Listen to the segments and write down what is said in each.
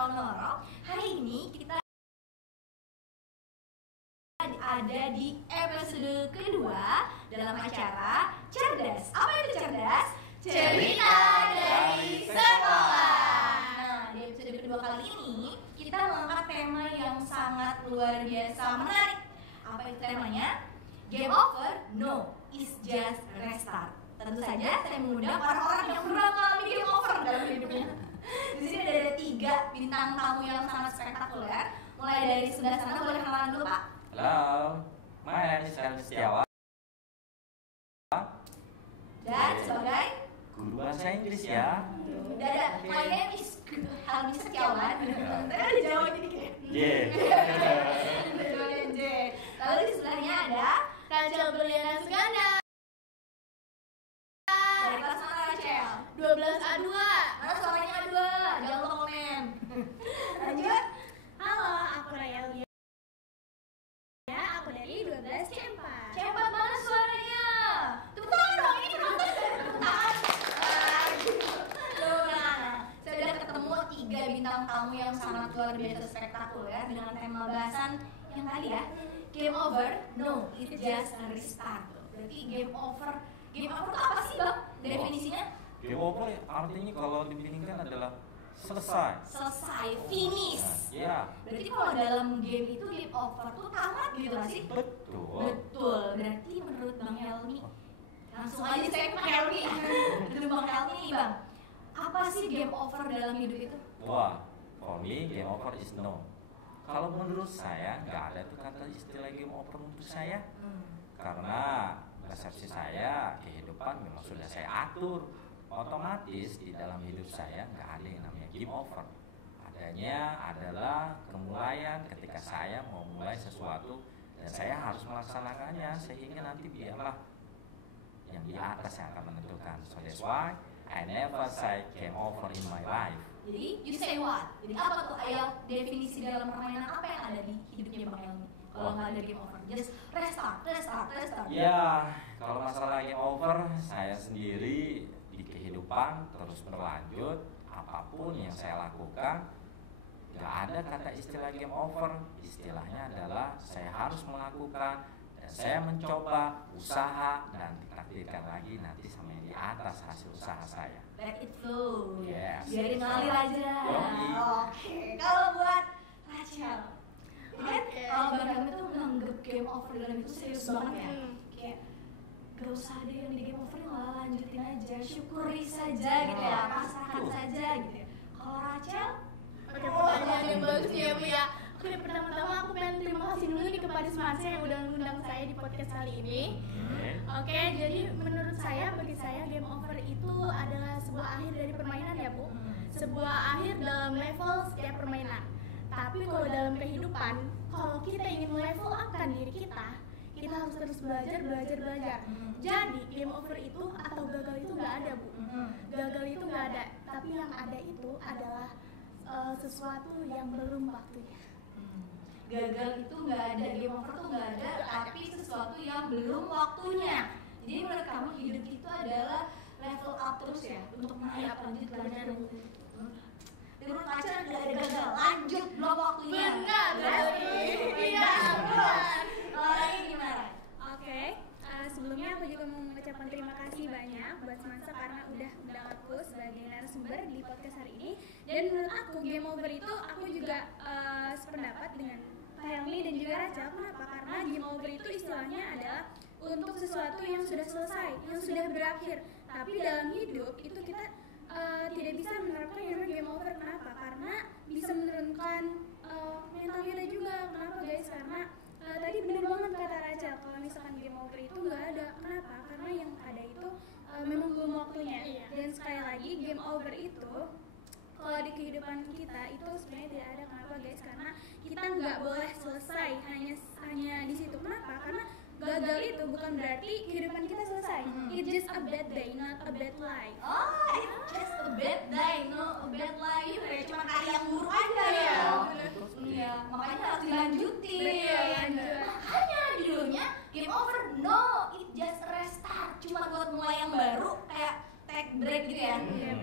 Tahun Lorong. Hari ini kita ada di episode kedua dalam acara Cerdas. Apa itu Cerdas? Cerita dari Sekolah. Nah, di episode kedua kali ini kita mengangkat tema yang sangat luar biasa menarik. Apa itu temanya? Game over? No, it's just restart. Tentu saja saya mengundang orang-orang yang pernah mengalami game over dalam hidupnya. Di sini ada 3 bintang tamu yang sangat spektakuler. Mulai dari sebelah sana, boleh kenalan dulu Pak. Halo, my name is Helmi Setiawan. Dan sebagai Guru bahasa Inggris ya. udah ada, my name is Helmi Setiawan. Tadi ada Jawa jadi kayak ada Jawanya J. Lalu di sebelahnya ada Rachel Berliana Suganda dari kelas mana Rachel? 12A2. Mana suaranya A2? Jangan lupa komen. Lanjut. Halo, aku Raya Lia. Aku dari 12C4. Cepat mana suaranya? Tepuk tangan dong, ini penonton. Tepuk tangan. Nah, saya udah ketemu 3 bintang tamu yang sangat luar biasa spektakuler dengan tema bahasan yang tadi ya. Game over? No, it's just a restart. Berarti game over itu apa sih Bang? Definisinya? Game over artinya kalau dibandingkan adalah selesai. Selesai, finish. Ya, Berarti kalau dalam game itu game over tuh tamat gitu gak sih? betul. Betul. Berarti menurut Bang Helmi, langsung aja saya ke Helmi. Menurut Bang Helmi nih Bang, apa sih game over dalam hidup itu? Wah, for me game over is no. Kalau menurut saya nggak ada tuh kata istilah game over untuk saya. Karena persepsi saya kehidupan memang sudah saya atur. Otomatis di dalam hidup saya nggak ada yang namanya game over. Adanya adalah kemulaian ketika saya mau mulai sesuatu dan saya harus melaksanakannya sehingga nanti biarlah yang di atas yang akan menentukan. So that's why I never say game over in my life. Jadi, you say what? Jadi apa tuh ayat definisi dalam permainan apa yang ada di hidupnya Bang Helmi? Kalau nggak ada game over, just restart. Ya, kalau masalah game over, saya sendiri di kehidupan terus berlanjut. Apapun yang saya lakukan, nggak ada kata istilah game over. Istilahnya adalah saya harus melakukan dan saya mencoba usaha dan ditakdirkan lagi nanti sama yang di atas hasil usaha saya. Let it flow. Yes. Biarin ngalir aja. Yoi. Oke. Kalau buat Rachel, kan kalau Bang Helmi tuh menganggap game over dalam itu serius banget ya. Kayak gak usah ada yang di game over, malah lanjutin aja, syukuri saja gitu ya, pasrahkan saja gitu ya. Kalau Rachel, Oke, pertanyaan yang bagus ya Bu ya. Oke, pertama-tama aku pengen terima kasih dulu nih kepada Semansa yang udah mengundang saya di podcast kali ini. Oke, jadi menurut saya, bagi saya game over itu adalah sebuah akhir dari permainan ya Bu. Sebuah akhir dalam level setiap permainan. Tapi kalau dalam kehidupan, kalau kita ingin level upkan diri kita harus terus belajar. Jadi game over itu atau gagal itu nggak ada Bu. Gagal itu nggak ada. Tapi yang ada itu adalah sesuatu yang belum waktunya. gagal itu nggak ada, game over tuh nggak ada, tapi sesuatu yang belum waktunya. Jadi menurut kamu hidup itu adalah level up terus ya, untuk naik lanjut. Menurut Rachel nggak ada gagal, lanjut belum waktunya. Benar, berarti. Iya, benar. Ini gimana? Oke, sebelumnya aku juga mau mengucapkan terima kasih banyak buat Semansa karena udah undang aku sebagai narasumber di podcast hari ini. Dan menurut aku game over itu aku juga sependapat dengan Pak Helmi dan juga Rachel. Kenapa? Karena game over itu istilahnya adalah untuk sesuatu yang sudah selesai, yang sudah berakhir. Tapi dalam hidup itu kita tidak bisa menerapkan yang namanya game over. Kenapa? Karena bisa menurunkan mental kita juga. Kenapa guys? Karena tadi benar banget kata Rachel, kalau misalkan game over itu nggak ada. Kenapa? Karena yang ada itu memang belum waktunya. Dan sekali lagi game over itu kalau di kehidupan kita itu sebenarnya tidak ada. Kenapa guys? Karena kita nggak boleh selesai hanya di situ. Kenapa? Karena gagal itu bukan berarti kehidupan kita selesai. It's just a bad day, not a bad life. Oh, it's just a bad day, no a bad life. Kayak cuma hari yang buruk aja ya. Iya, makanya harus dilanjutin. Makanya judulnya game over, no, it just restart. Cuma buat mulai yang baru, kayak take break gitu ya.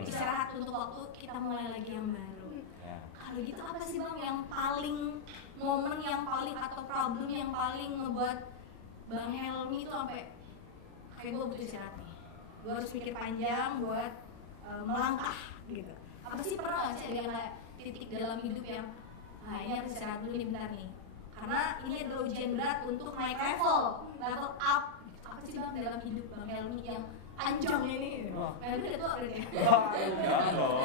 Istirahat untuk waktu kita mulai lagi yang baru. Ya. Kalau gitu apa sih Bang yang paling momen yang paling atau problem yang paling ngebuat Bang Helmi itu sampai kayak gue butuh istirahat nih, gue harus mikir panjang buat melangkah gitu. Apa sih, pernah nggak sih ada kayak titik dalam hidup yang ini harus istirahat dulu nih bentar nih, karena ini adalah ujian berat untuk naik level up. Apa sih Bang dalam hidup Bang Helmi yang anjong ini? Helmi udah tua berarti. Jangan dong.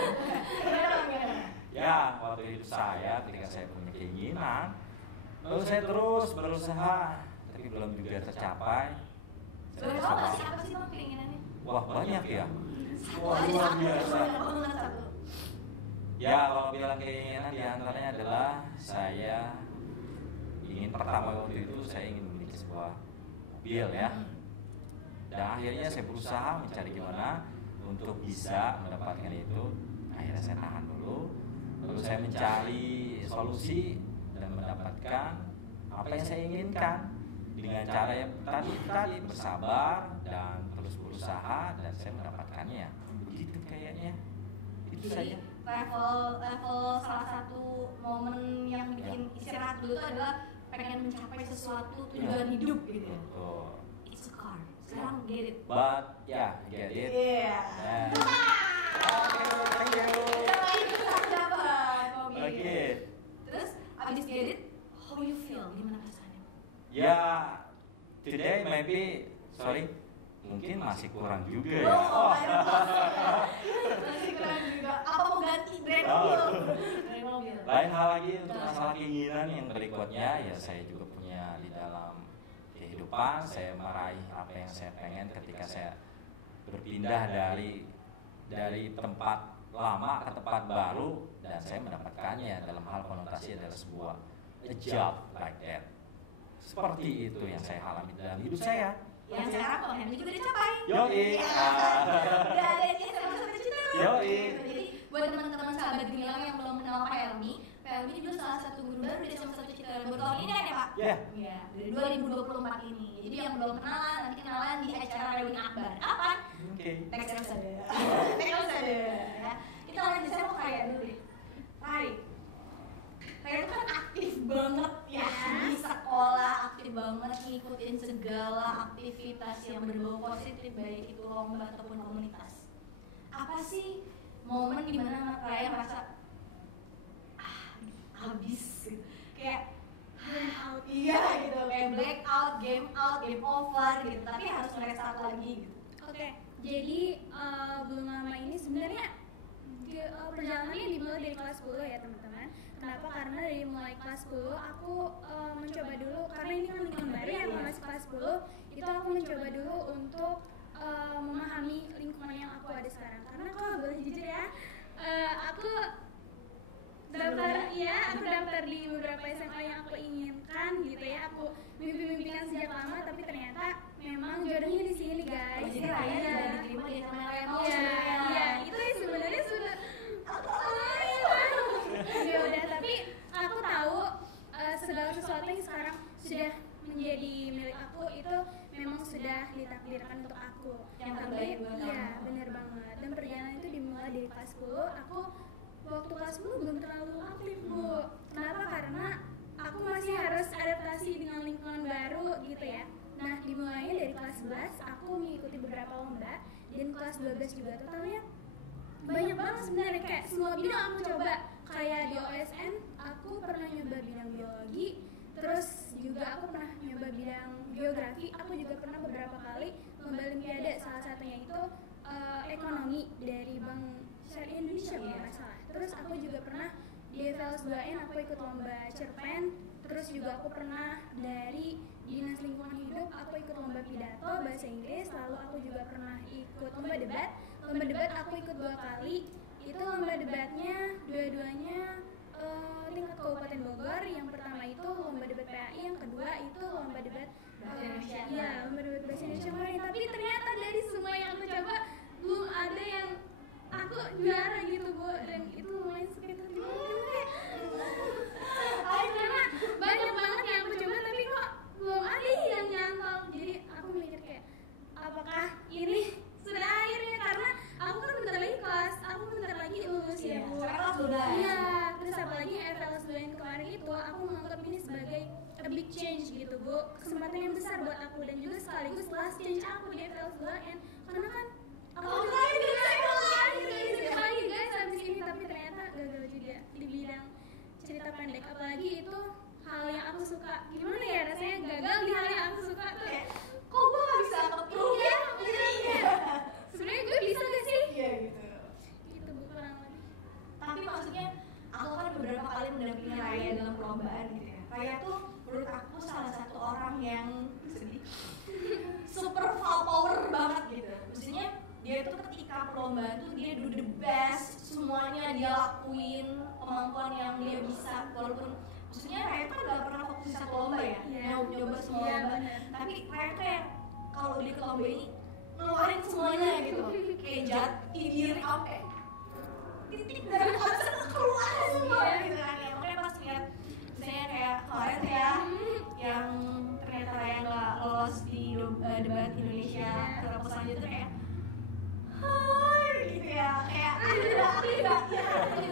Ya, waktu hidup saya ketika saya punya keinginan, lalu saya terus berusaha, tapi belum juga tercapai. Saya Apa sih Bang keinginannya? Wah, banyak ya. Wah, luar biasa. Ya, kalau bilang keinginan diantaranya adalah saya ingin, pertama waktu itu saya ingin memiliki sebuah mobil ya. Dan akhirnya saya berusaha mencari gimana untuk bisa mendapatkan itu. Akhirnya saya tahan dulu. Lalu saya mencari solusi dan mendapatkan apa yang saya inginkan dengan cara yang tadi bersabar dan terus berusaha, dan saya mendapatkannya. Begitu kayaknya. Itu saja. Level salah satu momen yang bikin istirahat dulu itu adalah pengen mencapai sesuatu tujuan hidup gitu ya. It's a car. Sekarang get it. But yeah, get it. Yeah. Okay, thank you. Oke. Terus abis get it, how you feel? Gimana perasaannya? Ya, today maybe, mungkin masih kurang juga ya. Masih kurang juga. Apa mau ganti brand mobil? Lain hal lagi untuk masalah keinginan yang berikutnya, ya saya juga punya di dalam kehidupan. Saya meraih apa yang saya pengen ketika saya berpindah dari tempat lama ke tempat baru, dan saya mendapatkannya dalam hal konotasi adalah sebuah a job like that. Seperti itu yang saya alami dalam hidup saya. Yang sekarang Bang Helmi juga udah capai. Yoi. Udah ada yang sama Citarum. Yoi. Jadi buat teman-teman sahabat Gemilang yang belum kenal Pak Helmi juga salah satu guru baru di SMA 1 Citarum baru tahun ini kan ya Pak? Iya. Iya, dari 2024 ini. Jadi yang belum kenalan nanti kenalan di acara Reuni Akbar. Kapan? Oke. Next episode. Ya. Kita lanjut, saya mau kayak dulu deh. Rai itu kan aktif banget ya di sekolah, aktif banget ngikutin segala aktivitas yang berbau positif, baik itu lomba ataupun komunitas. Apa sih momen dimana Raya merasa habis gitu, kayak out, iya gitu, kayak black out, game over gitu, tapi harus nge-restart lagi gitu. Oke, jadi belum lama ini sebenarnya perjalanannya dimulai dari kelas 10 ya teman-teman. Kenapa? Karena dari mulai kelas 10 aku mencoba dulu, karena ini kan lingkungan baru ya, aku masih kelas 10, itu aku mencoba dulu untuk memahami lingkungan yang aku ada sekarang. Karena kalau boleh jujur ya, aku daftar di beberapa SMA yang aku inginkan gitu ya, aku mimpi-mimpikan sejak lama, tapi ternyata memang jodohnya di sini guys. Jadi Raya juga diterima di SMA Raya mau sebenarnya. Iya, itu sebenarnya sudah ya udah, tapi aku tahu segala sesuatu yang sekarang sudah menjadi milik aku itu memang sudah ditakdirkan untuk aku. Yang terbaik buat kamu. Iya, benar banget. Dan perjalanan itu dimulai dari kelas 10. Aku waktu kelas 10 belum terlalu aktif, Bu. Kenapa? Karena aku masih harus adaptasi dengan lingkungan baru gitu ya. Nah, dimulainya dari kelas 11 aku mengikuti beberapa lomba, dan kelas 12 juga totalnya banyak banget sebenarnya, kayak semua bidang aku coba. Kayak di OSN aku pernah nyoba bidang biologi, terus juga aku pernah nyoba bidang geografi, aku juga pernah beberapa kali lomba olimpiade, salah satunya itu ekonomi dari Bank Syariah Indonesia kalau nggak salah. Terus aku juga pernah di FLS 2N aku ikut lomba cerpen, terus juga aku pernah dari Dinas Lingkungan Hidup aku ikut lomba pidato bahasa Inggris, lalu aku juga pernah ikut lomba debat. Lomba debat aku ikut 2 kali. Itu lomba debatnya dua-duanya tingkat Kabupaten Bogor. Yang pertama itu lomba debat PAI, yang kedua itu lomba debat lomba debat bahasa Indonesia kemarin. Tapi ternyata dari semua yang aku coba belum ada yang aku juara gitu, Bu. Dan itu lumayan sakit hati banget, karena banyak banget yang aku coba tapi kok belum ada yang nyantol. Jadi aku mikir kayak, apakah ini sudah akhirnya, karena aku kan bentar lagi lulus ya, Bu. Sekarang kelas 12. Iya, apalagi FLS 2 yang kemarin itu aku menganggap ini sebagai a big change gitu Bu, kesempatan yang besar buat aku dan juga sekaligus last change aku di FLS 2N karena kan aku juga lagi guys habis ini, tapi ternyata gagal juga di bidang cerita pendek, apalagi itu hal yang aku suka. Gimana ya rasanya gagal di hal yang aku suka tuh? Kok gue gak bisa keprove ya? Sebenarnya gue bisa gak sih? Iya gitu. Gitu Bu kurang lebih. Tapi maksudnya aku kan beberapa kali mendampingi Raya dalam perlombaan gitu ya. Raya tuh menurut aku salah satu orang yang sedih, super power banget gitu. Maksudnya dia tuh ketika perlombaan tuh dia do the best, semuanya dia lakuin, kemampuan yang dia bisa, walaupun maksudnya Raya kan gak pernah fokus di satu lomba ya, nyoba semua lomba. Tapi Raya tuh yang kalau dia ke lomba ini ngeluarin semuanya gitu, kayak jati diri sampai titik dari absen keluar semua gitu kan ya. Makanya pas lihat misalnya kayak kemarin ya yang ternyata Raya nggak lolos di debat Indonesia berapa selanjutnya tuh kayak gitu ya, kayak aku juga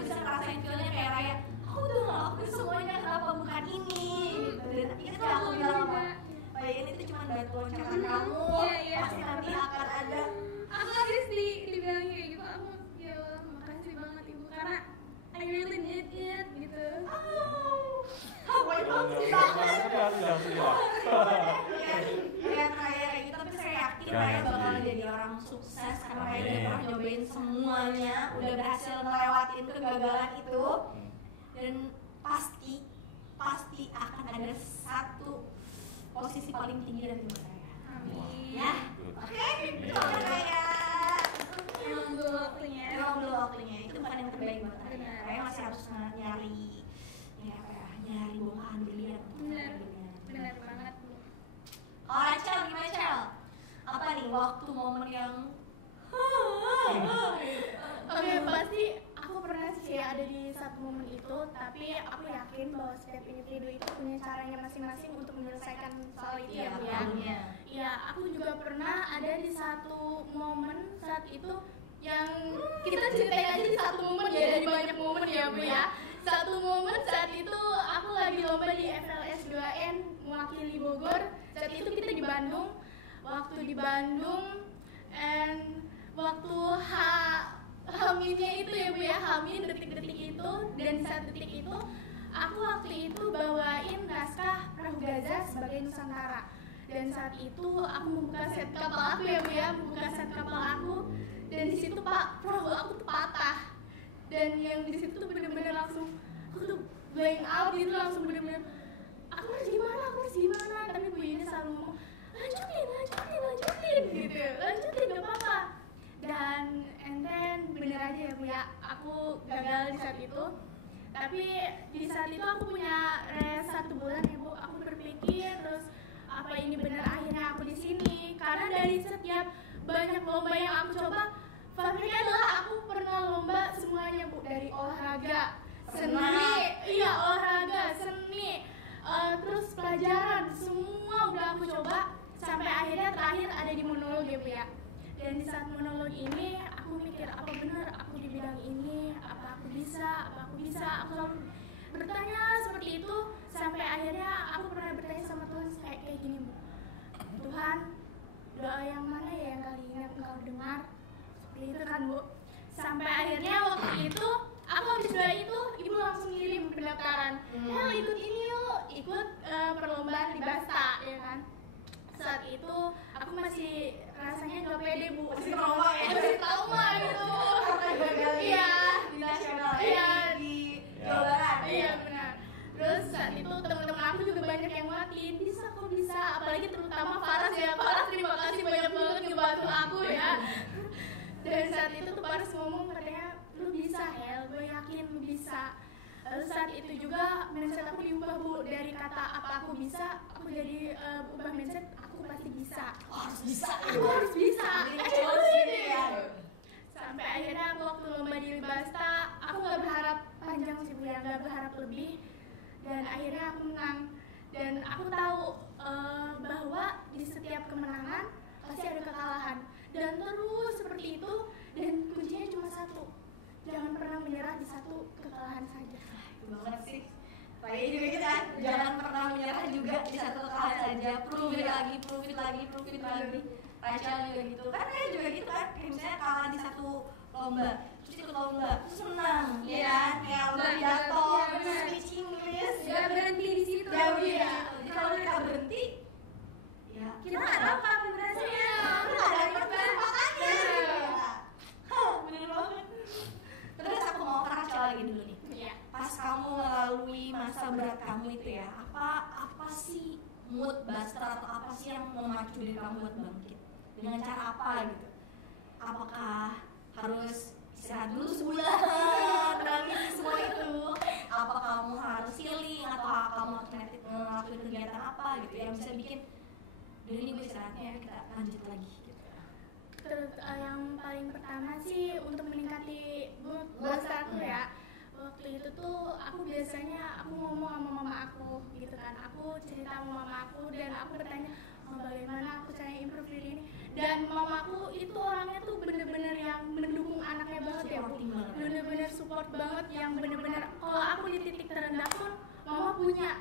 bisa ngerasain feelnya kayak Raya, aku udah ngelakuin semuanya, kenapa bukan ini gitu. Dan itu kayak aku bilang sama Raya, ini tuh cuma batuan catatan kamu, pasti nanti akan ada. Aku habis dibilang kayak gitu, aku ya Allah makasih banget Ibu karena I really need it gitu. Ya kayak gitu, tapi saya yakin Raya bakal jadi orang sukses karena Raya udah pernah nyobain semuanya, udah berhasil ngelewatin kegagalan itu, dan pasti akan ada satu posisi paling tinggi dari buat Raya. Amin. Ya, oke, selamat Raya. Emang belum waktunya. Itu bukan yang terbaik buat Raya. Raya masih harus nyari bongkahan brilian. Benar banget Bu. Oh, Rachel, gimana Rachel? Apa nih waktu momen yang Oke, pasti aku pernah sih ada di satu momen itu, tapi aku yakin bahwa setiap individu itu punya caranya masing-masing untuk menyelesaikan soal itu ya Bu ya. Iya, aku juga pernah ada di satu momen saat itu yang kita ceritain aja di satu momen ya, dari banyak momen ya Bu ya. Satu momen saat itu aku lagi lomba di FLS 2N mewakili Bogor. Saat itu kita di Bandung. Waktu di Bandung and waktu Haminnya itu ya Bu ya, Hamin detik-detik itu, dan saat detik itu aku waktu itu bawain naskah Perahu Gaza sebagai Nusantara. Dan saat itu aku membuka set kapal aku ya Bu ya, membuka set kapal aku, dan di situ perahu aku tuh patah. Dan yang di situ tuh bener-bener langsung aku tuh blank out gitu, langsung bener-bener aku harus gimana, tapi Bu Yuni selalu ngomong lanjutin gitu, lanjutin gak apa-apa. Dan and then bener aja ya Bu ya, aku gagal di saat itu. Tapi di saat itu aku punya rest 1 bulan ya Bu, aku berpikir terus apa ini bener akhirnya aku di sini, karena dari setiap banyak lomba yang aku coba, favoritnya adalah aku pernah lomba semuanya Bu, dari olahraga, seni, terus pelajaran, semua udah aku coba sampai akhirnya terakhir ada di monolog ya Bu ya. Dan di saat monolog ini aku mikir, apa benar aku di bidang ini, apa aku bisa, aku selalu bertanya seperti itu sampai akhirnya aku pernah bertanya sama Tuhan kayak gini Bu, Tuhan, doa yang mana ya yang kali ini Engkau dengar, seperti itu kan Bu. Sampai akhirnya waktu itu aku habis doa itu, Ibu langsung ngirim pendaftaran, ikut ini yuk, ikut perlombaan di Basta ya kan. Saat itu aku masih rasanya gak pede Bu, masih trauma gitu. Iya, di nasional, di Jawa Barat. Iya benar. Terus saat itu teman-teman aku juga banyak yang nguatin, kok bisa, apalagi terutama Faras ya. Faras terima kasih banyak banget ngebantu aku ya. Dan saat itu tuh Faras ngomong katanya, lu bisa Hel, gue yakin lu bisa. Lalu saat itu juga mindset aku diubah Bu, dari kata apa aku bisa, aku jadi ubah mindset aku pasti bisa. Aku harus bisa. Sampai akhirnya aku waktu lomba di Basta, aku gak berharap panjang sih Bu ya, gak berharap lebih. Dan akhirnya aku menang. Dan aku tahu bahwa di setiap kemenangan pasti ada kekalahan. Dan terus seperti itu, dan kuncinya cuma satu, jangan pernah menyerah di satu kekalahan saja. Banget kayak juga gitu kan, jangan pernah menyerah juga di satu kekalahan saja, prove it lagi. Rachel juga gitu kan, saya juga gitu kan, kayak misalnya kalah di satu lomba, terus ikut lomba, terus menang, ya kan, kayak lomba pidato, speech English, Gak berhenti di situ. ya. Jadi kalau kita berhenti, ya Kita nggak tahu kapan berhasilnya. nggak ada kesempatannya. Bener banget. Terus aku mau ke Rachel lagi dulu nih. Iya. Pas kamu melalui masa berat kamu itu ya, apa sih mood buster atau apa sih yang memacu diri kamu buat bangkit? Dengan cara apa gitu? Apakah harus istirahat dulu sebulan, nangis semua itu? Apa kamu harus healing atau kamu ngelakuin kegiatan apa gitu yang bisa bikin dari ini gue istirahatnya ya, kita lanjut lagi gitu. Terus yang paling pertama sih untuk meningkati mood aku ya, waktu itu tuh aku biasanya ngomong sama mama aku gitu kan, aku cerita sama mama aku dan aku bertanya bagaimana aku cara improve diri ini, dan mama aku itu orangnya tuh bener-bener yang mendukung anaknya banget ya Bu, bener-bener support banget, yang bener-bener kalau aku di titik terendah pun mama punya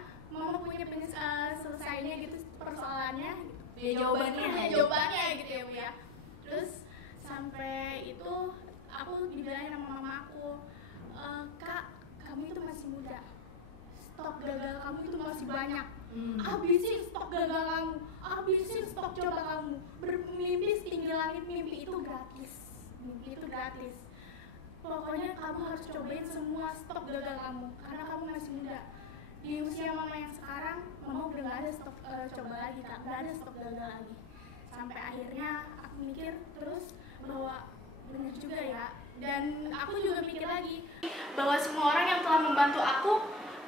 selesainya gitu persoalannya gitu. Ya jawabannya gitu ya Bu ya. Terus sampai itu aku dibilangin sama mama aku, Kak, kamu itu masih muda, stok gagal kamu itu masih banyak, habisin stok gagal kamu, habisin stok coba kamu, bermimpi setinggi langit, mimpi itu gratis, pokoknya kamu harus cobain semua stok gagal kamu karena kamu masih muda. Di usia mama yang sekarang, mama udah gak ada stok coba lagi Kak, gak ada stok gagal lagi. Sampai akhirnya aku mikir terus bahwa benar juga ya, dan aku juga mikir lagi bahwa semua orang yang telah membantu aku,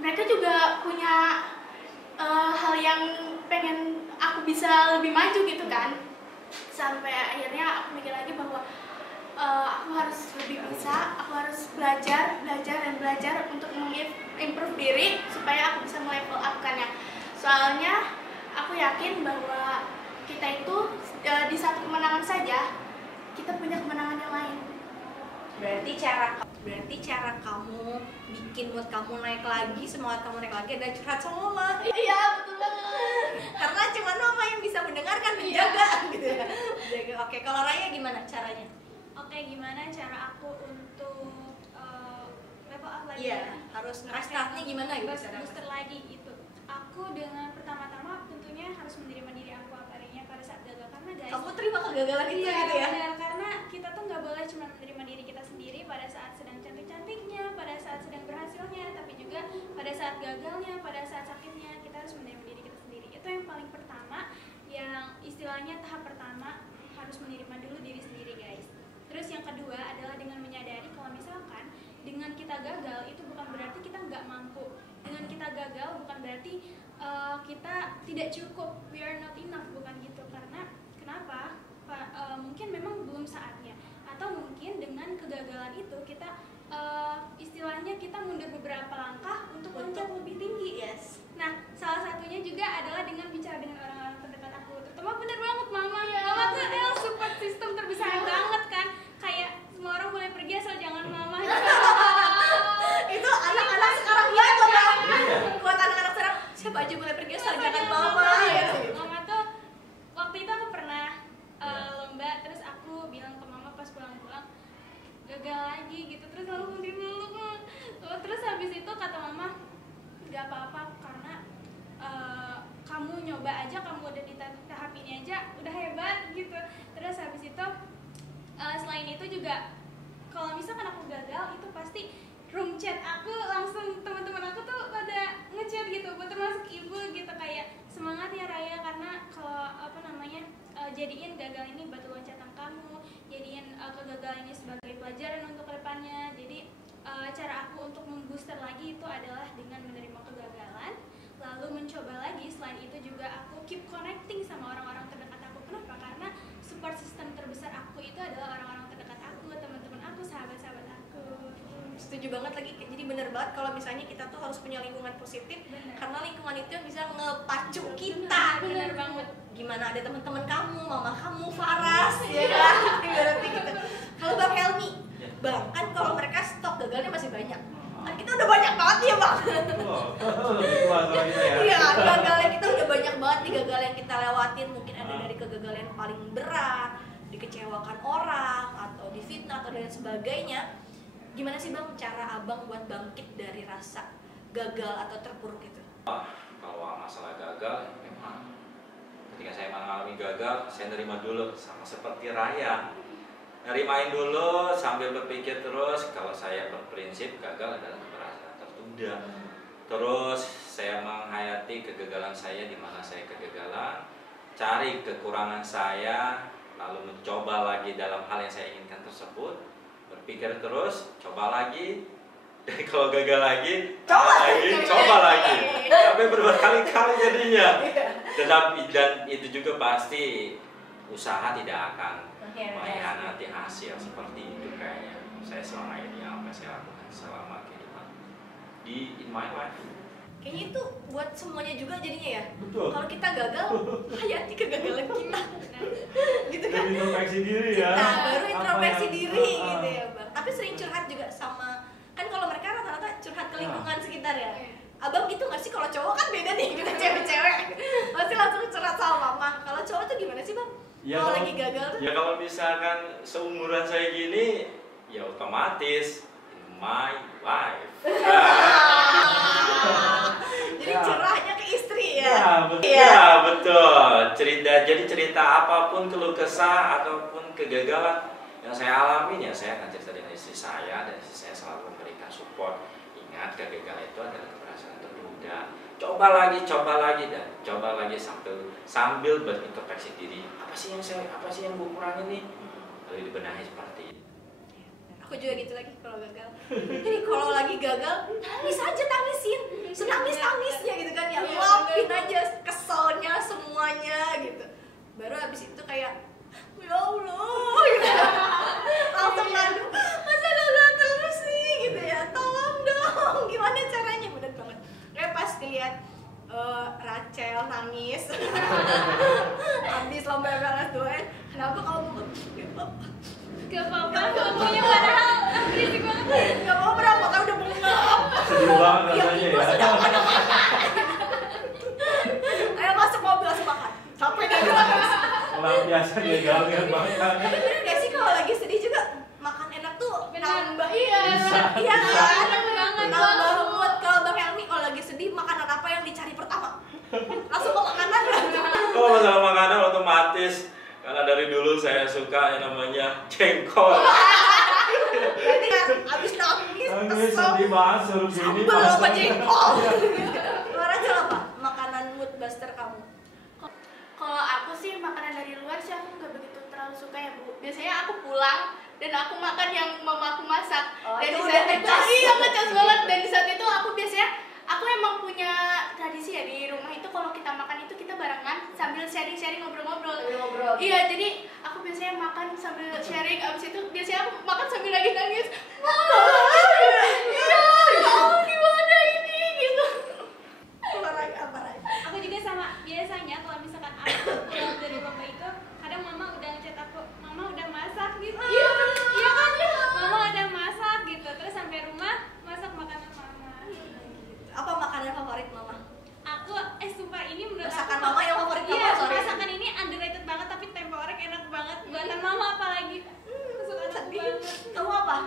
mereka juga punya hal yang pengen aku bisa lebih maju gitu kan. Sampai akhirnya aku mikir lagi bahwa aku harus lebih bisa, aku harus belajar untuk mengimprove diri supaya aku bisa melevel up-kan ya. Soalnya aku yakin bahwa kita itu di satu kemenangan saja kita punya kemenangan yang lain. Berarti cara kamu bikin mood kamu naik lagi, semangat kamu naik lagi adalah curhat sama mama. Iya, betul banget. Karena cuma mama yang bisa mendengarkan dan jaga gitu ya. Jaga. Oke, kalau Raya gimana caranya? Oke, gimana cara aku untuk level up lagi? Iya, harus nge-restartnya gimana gitu caranya? Booster lagi gitu. Aku dengan pertama-tama tentunya harus menerima diri aku apa adanya pada saat gagal, karena guys, Kamu terima kegagalan itu iya, gitu ya? benar, karena kita tuh nggak boleh cuma menerima diri kita sendiri pada saat sedang cantik-cantiknya, pada saat sedang berhasilnya, tapi juga pada saat gagalnya, pada saat sakitnya, kita harus menerima diri kita sendiri. Itu yang paling pertama, yang istilahnya tahap pertama, harus menerima dulu diri sendiri guys. Terus yang kedua adalah dengan menyadari kalau misalkan dengan kita gagal itu bukan berarti kita nggak mampu. Dengan kita gagal bukan berarti kita tidak cukup, we are not enough, bukan gitu. Karena kenapa? Mungkin memang belum saatnya, atau mungkin dengan kegagalan itu kita istilahnya kita mundur beberapa langkah untuk loncat lebih tinggi. Yes. Nah, salah satunya juga adalah dengan bicara dengan orang-orang terdekat aku, terutama bener banget mama. Mama tuh adalah support system terbesar banget kan. Kayak semua orang boleh pergi asal jangan mama. Itu anak-anak sekarang banget kan? Buat anak-anak sekarang, siapa aja boleh pergi asal jangan mama ya. Mama tuh waktu itu aku pernah lomba, terus aku bilang ke mama pas pulang-pulang gagal lagi gitu, terus langsung dimeluk. Terus habis itu kata mama, gak apa-apa karena kamu nyoba aja, kamu udah di tahap ini aja udah hebat gitu. Terus habis itu selain itu juga kalau misalkan aku gagal itu pasti room chat aku langsung teman-teman aku tuh pada ngechat gitu, termasuk ibu gitu, kayak semangat ya Raya, karena kalau jadiin gagal ini batu loncatan kamu, jadiin kegagalan ini sebagai pelajaran untuk kedepannya. Jadi cara aku untuk membooster lagi itu adalah dengan menerima kegagalan, lalu mencoba lagi. Selain itu juga aku keep connecting sama orang-orang terdekat aku. Kenapa? Karena support system terbesar aku itu adalah orang-orang terdekat aku, teman-teman aku, sahabat-sahabat aku. Setuju banget lagi, jadi bener banget kalau misalnya kita tuh harus punya lingkungan positif. Bener. Karena lingkungan itu yang bisa ngepacu kita. Bener banget. Gimana ada teman-teman kamu, mama kamu, Faras, ya kan? Ibaratnya gitu. Kalau Bang Helmi, Bang, kan kalau mereka stok gagalnya masih banyak. Kan kita kita udah banyak banget ya bang. Lebih tua soal kita ya. Iya, gagalnya kita udah banyak banget nih gagal yang kita lewatin. Mungkin ada dari kegagalan yang paling berat, dikecewakan orang, atau difitnah atau dan sebagainya. Gimana sih bang cara abang buat bangkit dari rasa gagal atau terpuruk itu? Kalau masalah gagal, memang ketika saya mengalami gagal, saya nerima dulu sama seperti Raya. Nerimain dulu sambil berpikir terus. Kalau saya berprinsip gagal adalah keberhasilan tertunda. Terus saya menghayati kegagalan saya di mana saya kegagalan, cari kekurangan saya, lalu mencoba lagi dalam hal yang saya inginkan tersebut, berpikir terus, coba lagi, dan kalau gagal lagi, coba lagi, sampai berkali-kali jadinya. Dan itu juga pasti usaha tidak akan mengkhianati hasil seperti itu kayaknya. Saya selama ini apa yang saya lakukan selama kehidupan in my life. Kayaknya itu buat semuanya juga jadinya ya. Betul. Kalau kita gagal, hayati kegagalan kita. Gitu kan? Introspeksi diri ya. Nah, baru introspeksi Apa yang- diri gitu ya, Bang. Tapi sering curhat juga sama, kan kalau mereka rata-rata curhat ke lingkungan sekitar ya. Abang gitu nggak sih? Kalau cowok kan beda nih, kita cewek-cewek pasti langsung curhat sama mama. Kalau cowok tuh gimana sih bang? Ya, kalau kalau- lagi gagal tuh? Ya kalau misalkan seumuran saya gini, ya otomatis my wife. Jadi Ya. curahnya ke istri ya? Ya, betul. Iya. Ya, betul. Jadi cerita apapun keluh kesah ataupun kegagalan yang saya alami ya saya akan cerita dengan istri saya, dan istri saya selalu memberikan support. Ingat, kegagalan itu adalah keberhasilan tertunda. Coba lagi dan coba lagi sambil berintrospeksi diri. Apa sih yang gue kurangin nih? Lalu dibenahi seperti ini. Aku juga gitu lagi kalau gagal. Jadi kalau lagi gagal, nangis aja, tangisin, senangis-tangisnya gitu kan ya, luapin aja keselnya semuanya gitu. Baru habis itu kayak ya Allah, gitu. Langsung ngadu, masa gagal terus sih gitu ya, tolong dong, gimana caranya, bener banget. Kayak pas dilihat Rachel nangis habis lomba balas doain, kenapa kamu Gak apa-apa, ngomongnya padahal berisik banget. gak mau berapa kan udah bengap. Sedih banget Ya, rasanya ibu ya. sudah pada makan. Ayo masuk mobil langsung makan. Sampai gagal. Pelampiasan gagal banget. Tapi bener gak sih kalau lagi sedih juga makan enak tuh nambah Iya, iya kan? enak banget, Nambah Bang. mood. Kalau Bang Helmi kalau lagi sedih makanan apa yang dicari pertama? Langsung ke makanan. Kalau masalah makanan otomatis, karena dari dulu saya suka yang namanya jengkol. Berarti kan abis nangis kesel Sedih banget suruh gini. sambel sama jengkol. Luar aja apa? Makanan mood buster kamu. Kalau aku sih makanan dari luar sih aku nggak begitu terlalu suka ya Bu. Biasanya aku pulang dan aku makan yang mama aku masak. Oh, Dan itu di udah saat itu ngecas. iya ngecas banget. Dan di saat itu aku biasanya aku emang punya tradisi ya di rumah itu kalau kita makan itu kita barengan sambil sharing-sharing ngobrol-ngobrol. Ngobrol. Iya, jadi aku biasanya makan sambil sharing, abis itu biasanya aku makan sambil lagi nangis. Iya, gimana ini gitu. Apa lagi? Aku juga sama, biasanya kalau misalkan aku pulang dari lomba itu, kadang mama udah ngechat aku, mama udah masak gitu. Iya, iya kan ya. Mama udah masak gitu, terus sampai rumah masak makanan mama. Apa makanan favorit mama? Aku sumpah ini menurut Masakan aku mama yang favorit kamu, iya, sorry. masakan ini underrated banget tapi tempo orek enak banget buatan mama apalagi. Kesukaan aku Sedih. banget. Kamu apa?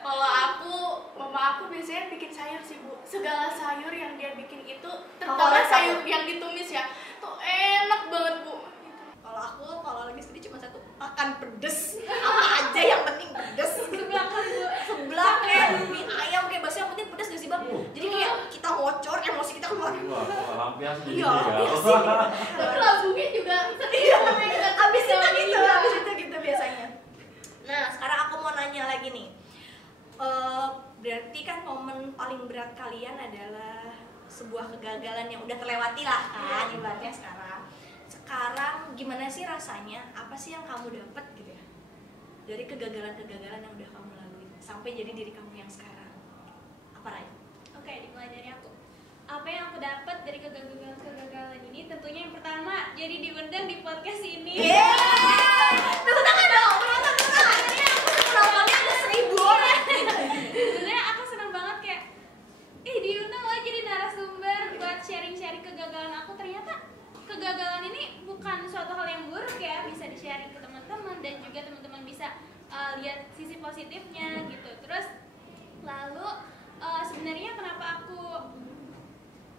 Kalau aku, mama aku biasanya bikin sayur sih Bu. Segala sayur yang dia bikin itu, terutama Favorit sayur kamu? yang ditumis ya, tuh enak banget Bu. Kalau aku kalau lagi sedih cuma satu, makan pedes. Apa aja yang penting pedes. Sebelah kan Bu. Sebelah kayak mie ayam kayak bakso yang penting pedes gak sih bang? Jadi kayak kita ngocor, emosi kita keluar. Wah, pelampiasan jadi Iya, ya. iya sih. Tapi lagunya juga sedih Iya, sampai kita abis itu gitu, Iya. abis itu gitu biasanya. Nah sekarang aku mau nanya lagi nih. Berarti kan momen paling berat kalian adalah sebuah kegagalan yang udah terlewati lah kan ibaratnya sekarang. Sekarang gimana sih rasanya? Apa sih yang kamu dapat gitu ya? Dari kegagalan-kegagalan yang udah kamu lalui sampai jadi diri kamu yang sekarang. Apa Raya? Oke, dimulai dari aku. Apa yang aku dapat dari kegagalan ini? Tentunya yang pertama, jadi diundang di podcast ini. Tepuk tangan dong, penonton. Ini aku penontonnya ada 1000 orang. Sebenarnya aku senang banget kayak positifnya gitu. Terus lalu sebenarnya kenapa aku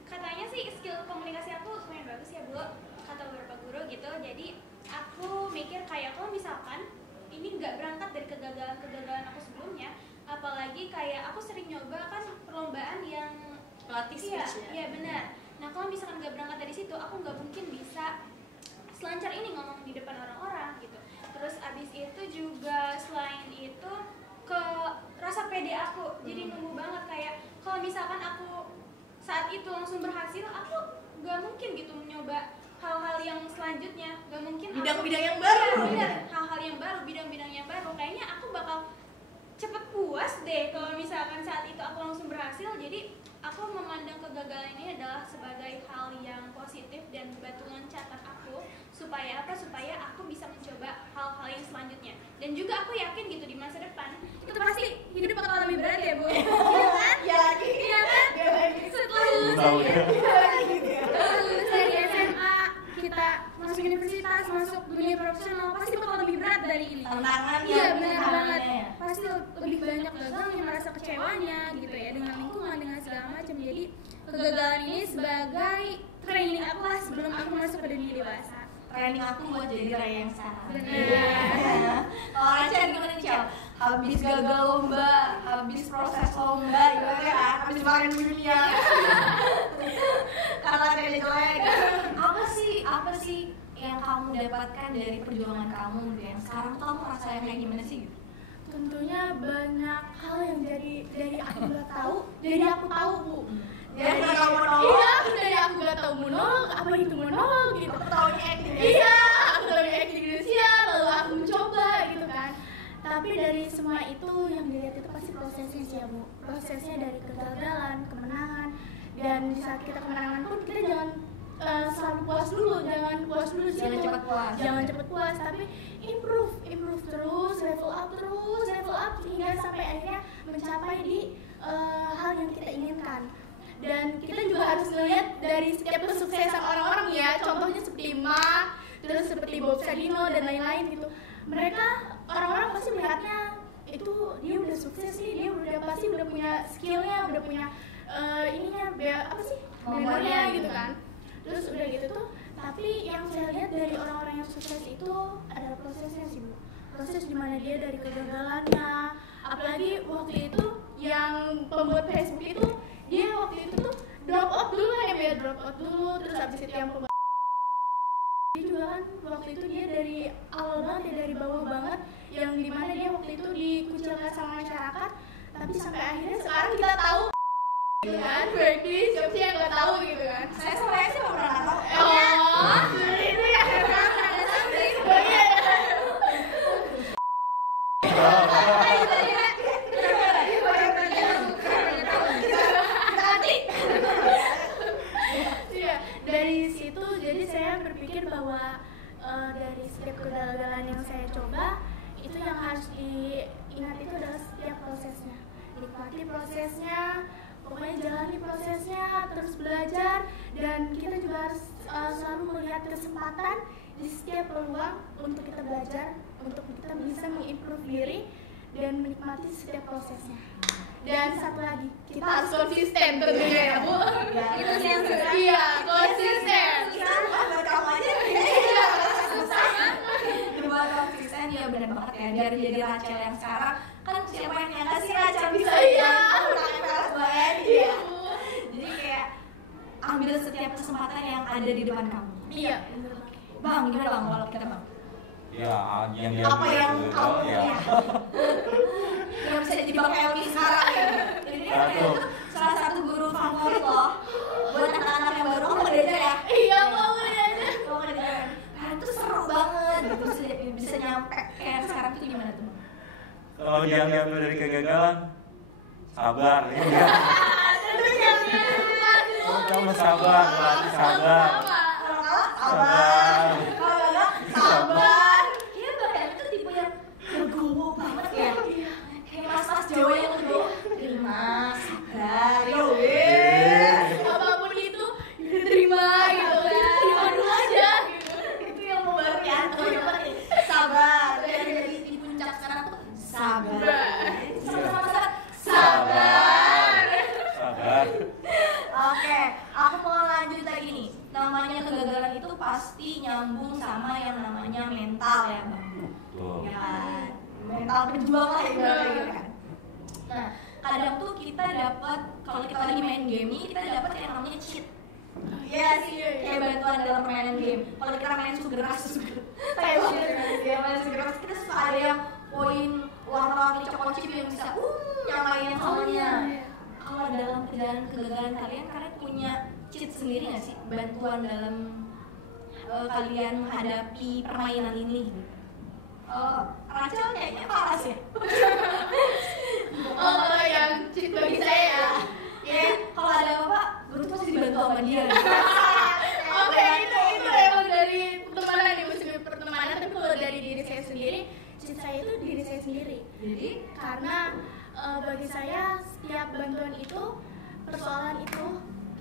katanya sih skill komunikasi aku lumayan bagus ya Bu, kata beberapa guru gitu. Jadi aku mikir kayak kalau misalkan ini nggak berangkat dari kegagalan aku sebelumnya, apalagi kayak aku sering nyoba kan perlombaan yang Pelatih speech ya. iya benar. Nah kalau misalkan nggak berangkat dari situ, aku nggak mungkin bisa selancar ini ngomong di depan orang-orang gitu. Terus abis itu juga selain itu ke rasa pede aku jadi numbuh banget, kayak kalau misalkan aku saat itu langsung berhasil, aku nggak mungkin gitu mencoba hal-hal yang selanjutnya, nggak mungkin Bidang-bidang yang baru. Iya, benar, hal-hal yang baru, bidang-bidang yang baru, kayaknya aku bakal cepet puas deh kalau misalkan saat itu aku langsung berhasil. Jadi aku memandang kegagalan ini adalah sebagai hal yang positif dan batu loncatan aku supaya apa? Supaya aku bisa mencoba hal-hal yang selanjutnya. Dan juga aku yakin gitu di masa depan itu pasti hidup bakal lebih berat ya Bu. Iya kan? Iya kan? Setelah lulus dari SMA kita masuk universitas, masuk dunia profesional, pasti bakal lebih berat dari ini. Tantangannya. Iya benar banget. Pasti lebih banyak gagalnya, merasa kecewanya gitu ya dengan lingkungan, dengan segala macam. Jadi kegagalan ini sebagai training aku lah sebelum aku masuk ke dunia dewasa. Training aku buat jadi Raya yang sehat. Benar. Kalau Raca gimana nih Cel? Habis gagal lomba, habis proses lomba, gimana kan? Habis makan dunia. Karena kayak jelek. Apa sih yang kamu dapatkan dari perjuangan kamu yang sekarang tuh kamu rasain kayak gimana sih gitu? Tentunya banyak hal yang dari aku nggak tahu, jadi aku tahu Bu. Jadi kamu monolog. Iya, dari aku nggak tahu monolog, apa itu monolog gitu. Aku tahunya acting. Iya, aku tahu acting Indonesia, lalu aku mencoba gitu kan. Tapi dari semua itu yang dilihat itu pasti prosesnya sih ya Bu. Prosesnya dari kegagalan, kemenangan, dan di saat kita kemenangan pun kita jangan selalu puas dulu, jangan puas dulu sih. Jangan cepat puas. Jangan cepat puas, tapi improve terus, level up hingga sampai akhirnya mencapai di hal yang kita inginkan. Dan kita juga harus melihat dari setiap kesuksesan orang-orang ya, contohnya seperti Ma, terus seperti Bob Sadino dan lain-lain gitu. Mereka orang-orang pasti melihatnya itu dia udah sukses nih, dia udah pasti udah punya skillnya, udah punya kemampuannya gitu kan. Terus udah gitu tuh, tapi yang saya lihat dari orang-orang yang sukses itu adalah prosesnya sih Bu. Proses dimana dia dari kegagalannya, apalagi waktu itu yang pembuat Facebook itu dia waktu itu tuh drop out dulu kan ya biar drop out dulu, terus habis itu yang dia juga kan waktu itu dia dari awal banget ya, dari bawah banget, yang dimana dia waktu itu dikucilkan sama masyarakat, tapi sampai akhirnya sekarang kita tahu gitu kan, berarti siapa sih yang nggak tahu gitu kan. Saya sebenarnya sih nggak pernah tahu. Sebenarnya itu ya dari situ jadi saya berpikir bahwa dari setiap kegagalan yang saya coba itu yang harus diingat itu adalah setiap prosesnya, nikmati prosesnya, pokoknya jalani prosesnya, terus belajar, dan kita juga harus selalu melihat kesempatan di setiap peluang untuk kita belajar, untuk kita bisa mengimprove diri dan menikmati setiap prosesnya. Dan satu lagi, kita harus konsisten tentunya ya Bu. Itu sih yang susah. Iya, konsisten. Kita buat kamu aja. Iya, susah. Buat konsisten ya benar banget ya. Biar jadi Rachel yang sekarang kan siapa yang nyangka sih Rachel bisa Iya. kelas banget gitu. Jadi kayak ambil setiap kesempatan yang ada di depan kamu. Iya. Bang, gimana Bang kalau kita Bang? Ya, yang dia Apa yang itu, kamu ya. lihat? Yang bisa jadi Bang Elvi sekarang ya. Jadi dia itu salah satu guru favorit loh buat anak-anak yang baru. Kamu belajar ya? Iya, mau aja. Kamu belajar. Nah itu seru banget gitu, bisa nyampe kayak sekarang tuh gimana tuh Bang? Kalau dia ngambil dari kegagalan, sabar. Ya. Kamu sabar, berarti sabar. Kalau kalah, Sabar. Kalau gagal, sabar. Iya Bang Elvi tuh tipe yang legowo banget ya. Kayak mas-mas Jawa yang legowo. Terima, sabar, yo wes. Apapun itu diterima gitu kan. Terima dulu aja gitu. Itu yang membaru ya. Sabar. Dan jadi di puncak sekarang tuh sabar. Oke, aku mau lanjut lagi nih. Namanya kegagalan itu pasti nyambung sama yang namanya mental ya Bang. Tuh. Ya kan? Mental pejuang lah ibaratnya gitu kan. Nah, kadang tuh kita dapat kalau kita lagi main game nih, kita dapat yang namanya cheat. Iya sih, kayak bantuan dalam permainan game. Kalau kita main sugeras, kayak main sugeras, kita suka ada yang poin warna-warni coklat chip yang bisa nyalain soalnya. Kalau dalam perjalanan kegagalan kalian punya cheat sendiri nggak sih? Bantuan dalam kalian menghadapi permainan ini? Rachel kayaknya paras ya. Oh, yang cheat bagi saya. Ya, kalau ada apa-apa, gue tuh pasti dibantu sama dia. Oke, itu emang dari pertemanan nih, mesti pertemanan. Tapi kalau dari diri saya sendiri, cheat saya itu diri saya sendiri. Jadi, Karena bagi saya setiap bantuan itu, persoalan itu,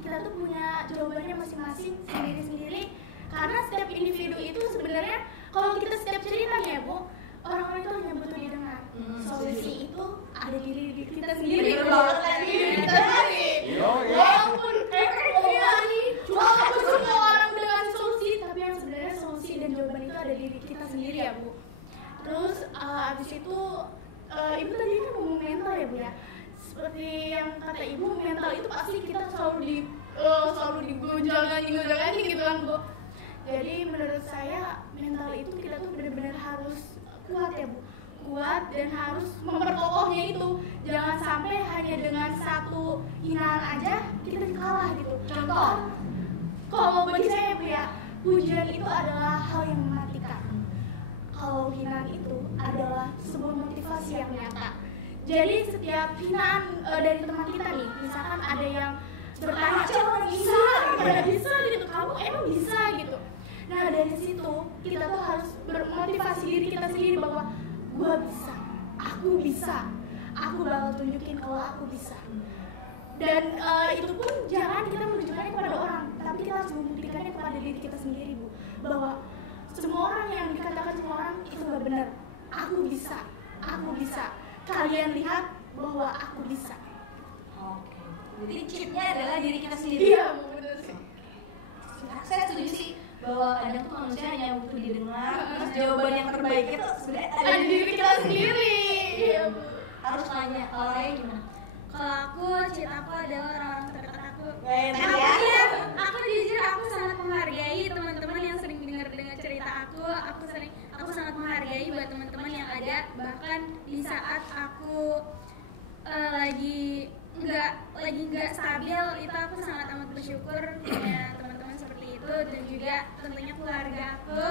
kita tuh punya jawabannya masing-masing sendiri-sendiri. Karena setiap individu itu sebenarnya kalau kita setiap cerita nih ya Bu, orang-orang itu hanya butuh didengar. Solusi itu ada di diri kita sendiri. Bener banget kan? Diri kita sendiri. Walaupun cuma semua orang udah ngasih solusi, tapi yang sebenarnya solusi dan jawaban itu ada di diri kita sendiri ya Bu. Terus abis itu Ibu tadi kan ngomong mental ya Bu ya. Seperti yang kata Ibu, mental itu pasti kita selalu digojangan gitu kan Bu. Jadi menurut saya mental itu kita tuh benar-benar harus kuat ya Bu, kuat dan harus memperkokohnya itu. Jangan sampai hanya dengan satu hinaan aja kita kalah gitu. Contoh, kalau bagi saya Bu ya, pujian itu adalah hal yang mematikan. Kalau hinaan itu adalah sebuah motivasi yang nyata. Jadi setiap hinaan dari teman kita nih, misalkan ada yang bertanya, kamu bisa gitu, kamu emang bisa gitu. Nah dari situ kita tuh harus bermotivasi diri kita sendiri bahwa gua bisa, aku bakal tunjukin kalau aku bisa. Dan itu pun jangan kita menunjukkannya kepada orang, tapi kita harus membuktikannya kepada diri kita sendiri Bu, bahwa semua orang yang dikatakan semua orang itu gak benar. Aku bisa. Kalian lihat bahwa aku bisa. oke. Jadi cheatnya adalah diri kita sendiri. Iya Bu, benar sih. Saya setuju sih bahwa kadang tuh manusia hanya butuh didengar. Terus jawaban yang terbaik itu sebenarnya ada di diri kita sendiri. Iya Bu. Harus nanya, kalau Raya gimana? Kalau aku, cheat aku adalah orang-orang terdekat aku. Enak Aku ya. ya, aku jujur aku sangat menghargai teman-teman yang sering dengar cerita aku. Aku sangat menghargai buat teman-teman yang ada, bahkan di saat aku lagi nggak stabil, itu aku sangat amat bersyukur punya teman-teman seperti itu, dan juga tentunya keluarga aku.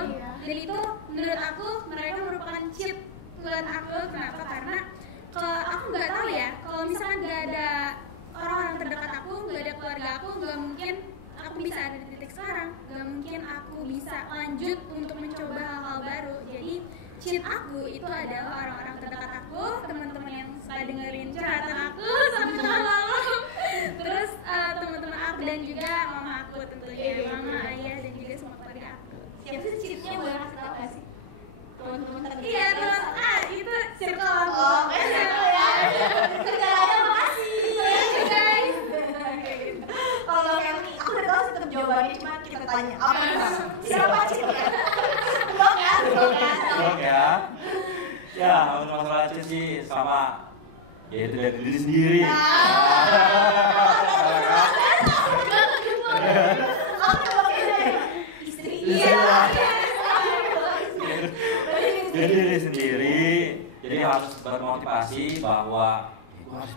Dan itu menurut aku mereka merupakan cheat buat aku. Kenapa? Karena kalau aku nggak tahu ya, kalau misalkan nggak ada orang-orang terdekat aku, nggak ada keluarga aku, nggak mungkin aku bisa ada di titik sekarang, nggak mungkin aku bisa lanjut untuk mencoba hal-hal baru. Jadi cheat aku itu adalah orang-orang terdekat aku, teman-teman yang suka dengerin curhatan aku sampai tengah malam, terus teman-teman aku dan juga mama aku tentunya, mama, ayah dan juga semua keluarga aku. Siapa sih cheatnya boleh kasih tau gak sih? Teman-teman terdekat. Iya teman, itu circle aku. Circle ya. Kerjanya makasih. Guys. Kalau Kelly, aku udah tahu sih tetap jawabannya, cuma kita tanya apa nih? Siapa cheatnya? Blok kan? Blok ya. Ya, untuk masalah cheat sih sama ya itu dari diri sendiri. Istri. Iya. Jadi diri sendiri, jadi harus bermotivasi bahwa gue harus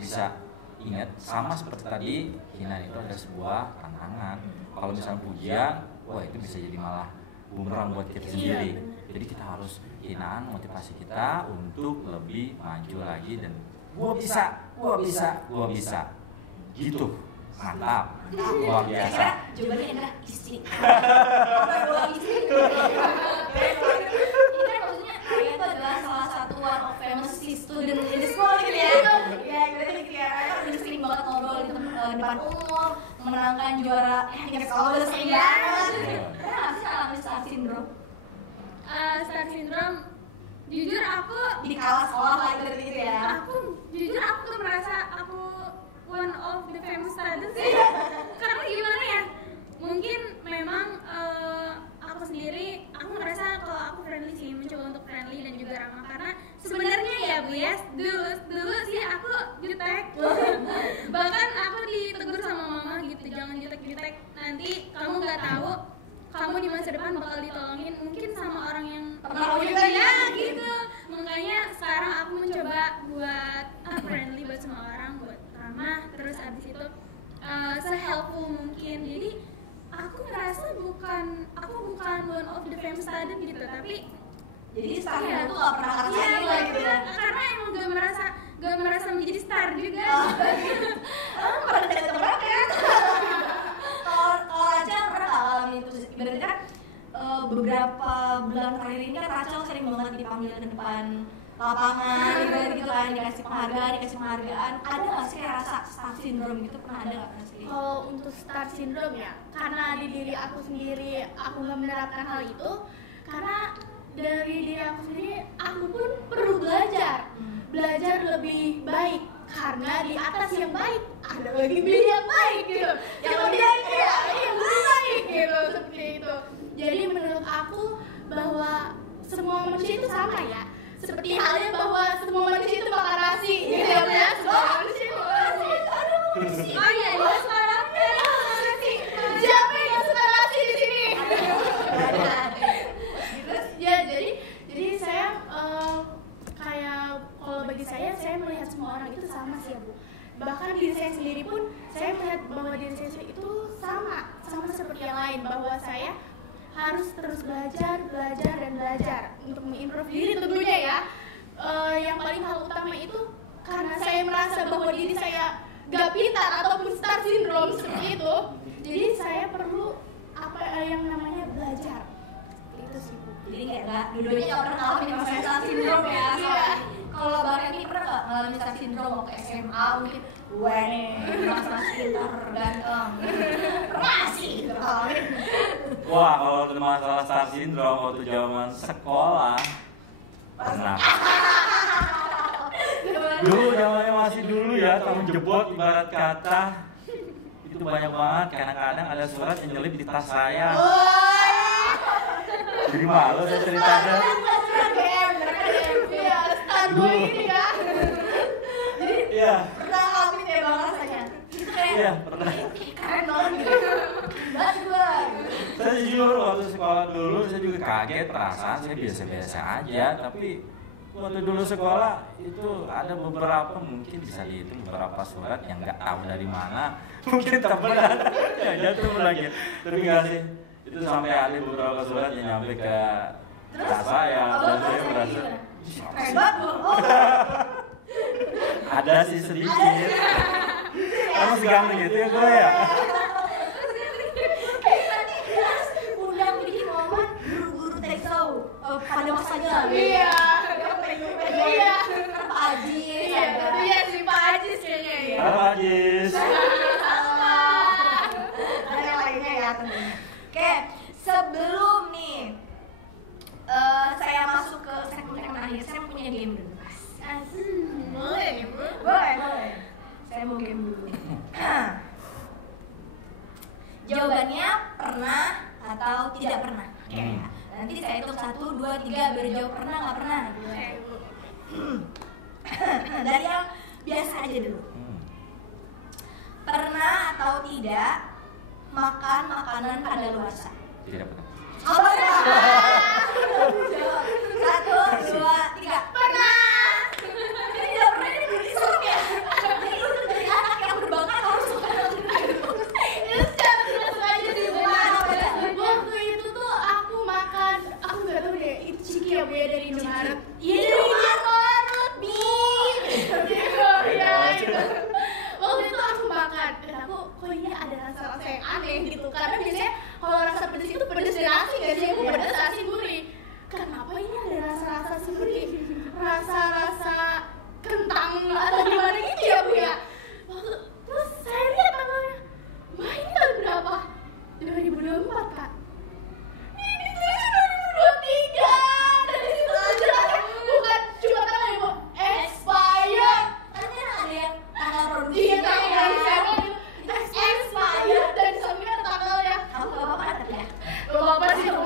bisa. Ingat, sama seperti tadi, hinaan itu adalah sebuah tantangan. Kalau misalnya pujian, wah itu bisa jadi malah bumerang buat kita sendiri. Jadi kita harus hinaan motivasi kita untuk lebih maju lagi dan gua bisa. Gitu. Mantap. Luar biasa. Kira-kira jawabannya adalah istri. Apa dua istri? Ini kan maksudnya Raya itu adalah salah satu one of famous student in the school gitu ya. Ya, berarti kira Raya udah sering banget ngobrol di depan umum, memenangkan juara tingkat sekolah udah sering banget. Karena nggak sih alami star syndrome? Star syndrome, jujur aku Di kalah sekolah lah gitu ya. jujur aku tuh merasa aku one of tag nanti kamu nggak tahu kamu di masa depan bakal ditolongin mungkin sama orang yang Pernah juga ya gitu. Makanya sekarang aku mencoba buat friendly buat semua orang, buat ramah, terus abis itu se-helpful mungkin. Jadi aku ngerasa aku bukan one of the famous student gitu, tapi Jadi starnya tuh gak pernah ngerasain lah gitu ya. karena emang gak merasa menjadi star juga. Pernah deket banget kan? Kalau Rachel pernah gak ngalamin itu? Ibaratnya kan beberapa bulan terakhir ini kan Rachel sering banget dipanggil ke depan lapangan gitu kan, dikasih penghargaan. Ada gak sih kayak rasa star syndrome gitu? Pernah ada gak sih? Kalau untuk star syndrome ya, karena di diri aku sendiri aku nggak menerapkan hal itu, karena dari diri aku sendiri aku pun perlu belajar lebih baik, karena di atas yang baik ada lagi yang baik gitu, yang lebih baik ya, yang lebih baik gitu, seperti itu. Jadi menurut aku bahwa semua manusia itu sama ya, seperti halnya bahwa semua manusia itu makan nasi gitu ya, semua manusia itu makan nasi. Oh iya, dia suara nasi. Siapa yang suka nasi di sini? Ya, jadi saya kayak kalau bagi saya melihat semua orang itu sama sih ya Bu. Bahkan diri saya sendiri pun saya melihat bahwa diri saya sendiri itu sama seperti yang lain, bahwa saya harus terus belajar untuk mengimprove diri tentunya ya. Yang paling hal utama itu karena saya merasa bahwa diri saya gak pintar ataupun star syndrome seperti itu, jadi saya perlu yang namanya belajar. Itu sih Bu. Jadi kayak gak, dua-duanya gak pernah ngalamin masalah star syndrome ya. Kalau Bang Eni pernah gak ngalamin star syndrome waktu SMA mungkin? Gue nih, mas pintar, ganteng. Pernah sih gitu ngalamin. Wah, kalau masalah star syndrome waktu zaman sekolah pernah. Dulu zamannya masih dulu ya, tahun jebot ibarat kata itu banyak banget. Kadang-kadang ada surat yang nyelip di tas saya. Jadi malu saya ceritanya. Iya, star boy ini ya. Jadi Iya, pernah ngalamin ya Bang rasanya? Itu kayak iya pernah. keren banget gitu. Banget gue. Saya jujur waktu sekolah dulu saya juga kaget, perasaan saya biasa-biasa aja. Tapi waktu dulu sekolah itu ada beberapa, mungkin bisa dihitung beberapa surat yang nggak tahu dari mana. Mungkin tak benar, ya jatuh lagi. Tapi nggak sih, itu sampai ada beberapa surat yang nyampe ke tas saya dan saya merasa Keren banget Bu. ada sih sedikit. Kamu masih ganteng gitu ya gue ya. Undang bikin momen guru-guru tekso pada masanya. Iya. Iya. Pak Ajis. Iya sih Pak Ajis kayaknya ya. Halo Ajis. Ada yang lainnya ya tentunya. Oke, sebelum nih saya masuk ke segmen akhir, saya punya game dulu Mas. Boleh nih Bu. Boleh. Saya mau game dulu. Jawabannya pernah atau tidak pernah. Oke. Nanti saya hitung 1, 2, 3 baru jawab pernah nggak pernah. Dari yang biasa aja dulu. Pernah atau tidak makan makanan kadaluarsa? Tidak pernah. Oh, pernah. 1, 2, 3. Pernah. Ini tidak pernah, ini belum disuruh ya. Jadi lu tuh dari anak yang berbakat harus suka Itu secara langsung aja sih Bu. Waktu itu tuh aku makan, aku nggak tahu deh itu ciki ya Bu ya, dari Indomaret. Iya, dari Indomaret, Iya gitu. Waktu itu aku makan dan aku kok ini ada rasa-rasa yang aneh gitu, karena biasanya kalau rasa pedas itu pedas dan asin gak sih Bu, pedas asin gurih. Kenapa ini ada rasa-rasa seperti rasa-rasa kentang atau gimana gitu ya Bu ya. Terus saya lihat tanggalnya, wah ini tahun berapa? 2024 Kak. Ini tulisnya 2023. Dari situ tuh jelasnya bukan cuma tanggal ya Bu, expired. Nanti ada yang tanggal produksi. Iya, tanggal produksi expired dan di sampingnya ada tanggalnya. Kamu gak apa-apa tapi ya. Gak apa-apa sih Bu.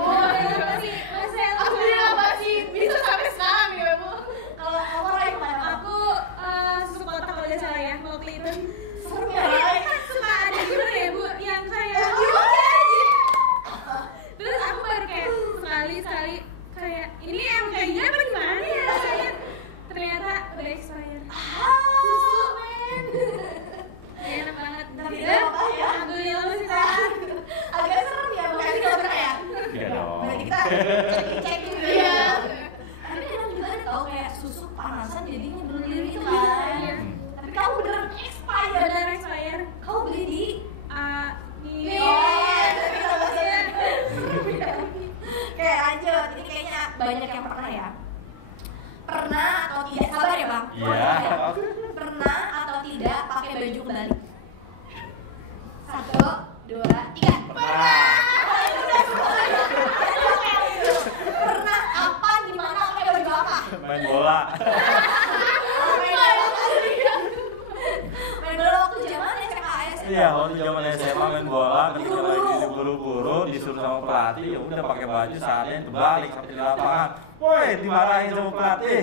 Iya, waktu zaman SMA main bola, ketika lagi buru-buru disuruh sama pelatih, ya udah pakai baju seadanya terbalik sampai di lapangan. Woi, dimarahin sama pelatih.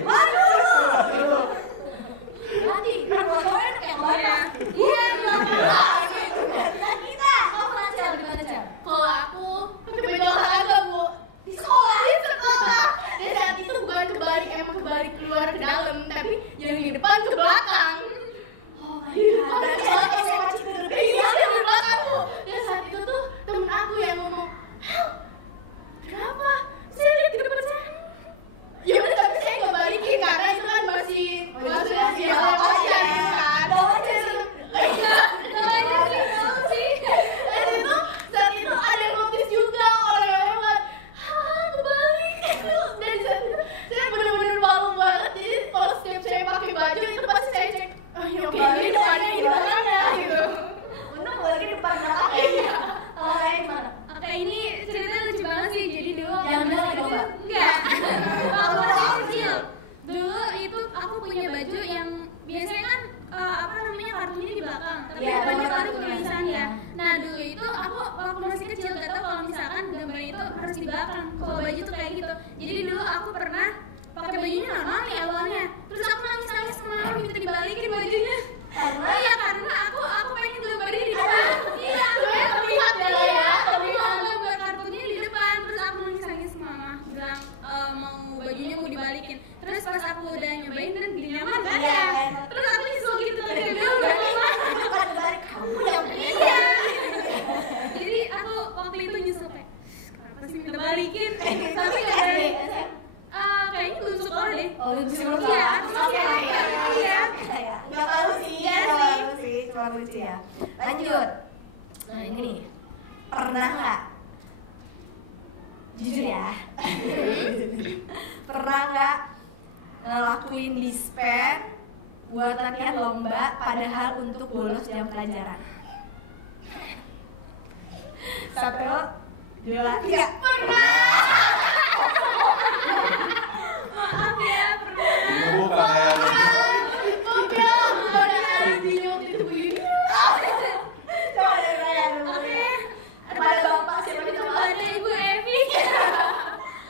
Nanti kan fotonya kayak banyak. Iya, Nah kita, kamu pernah Cel di mana Cel? kalau aku pakai baju olahraga bu Di sekolah. di sekolah. Dan saat itu bukan kebalik, emang kebalik keluar ke dalam, tapi yang di depan ke belakang. Oh my god. Berarti ada SMA Ciberem. Iya, yang di belakang bu. Dan saat itu tuh temen aku yang ngomong, "Hel, kenapa? Saya lihat di depan saya." Ya udah, tapi saya nggak balikin karena itu kan masih awal aja gitu kan. Bawa aja sih. Iya, dan itu saat itu ada yang notice juga orang yang lewat, kebalik. Dan saat itu saya bener-bener malu banget. Jadi kalau setiap saya pakai baju itu pasti saya cek, ini oke, ini depannya gimana gitu. Untung lagi depan belakang. Iya. Kalau kayak gimana? Oke, ini ceritanya lucu banget sih. Jadi dulu Yang bener lagi coba. enggak. Waktu masih kecil. Dulu itu aku punya baju yang biasanya kan apa namanya kartunya di belakang, tapi Iya, depannya gambar baru kartu tulisannya. ya. Nah dulu itu aku waktu masih kecil gak tau kalau misalkan gambarnya itu harus di belakang. Kalau baju tuh kayak gitu. Jadi dulu aku pernah pakai bajunya normal nih awalnya. Terus aku nangis kemana minta dibalikin bajunya. Iya karena aku pengen gambarnya di depan. Iya, Sebenarnya terlihat ya, terlihat gambar kartunya di depan. Terus aku nangis mama bilang mau bajunya mau dibalikin. Terus pas aku udah nyobain dan beli nyaman kan Iya. ya. Terus aku nyesel gitu dia bilang Berarti bukan balik kamu yang iya. Jadi aku waktu itu nyesel kayak kenapa sih minta balikin? Tapi nggak ada. Kayaknya belum sekolah deh. Oh, lu sebelum Iya, sekolah. Oke, iya. Iya. nggak tahu sih. Iya sih, cuma lucu ya. Lanjut. Nah ini nih, pernah nggak? Jujur ya. Pernah nggak ngelakuin dispen buat latihan lomba, padahal untuk bolos jam pelajaran? Satu, dua, tiga. Maaf ya, pernah. Ini bukan kayak Oke, ada bingung itu begini. Coba deh saya dulu. Oke. Kepada bapak siapa kita Kepada Ibu Evi.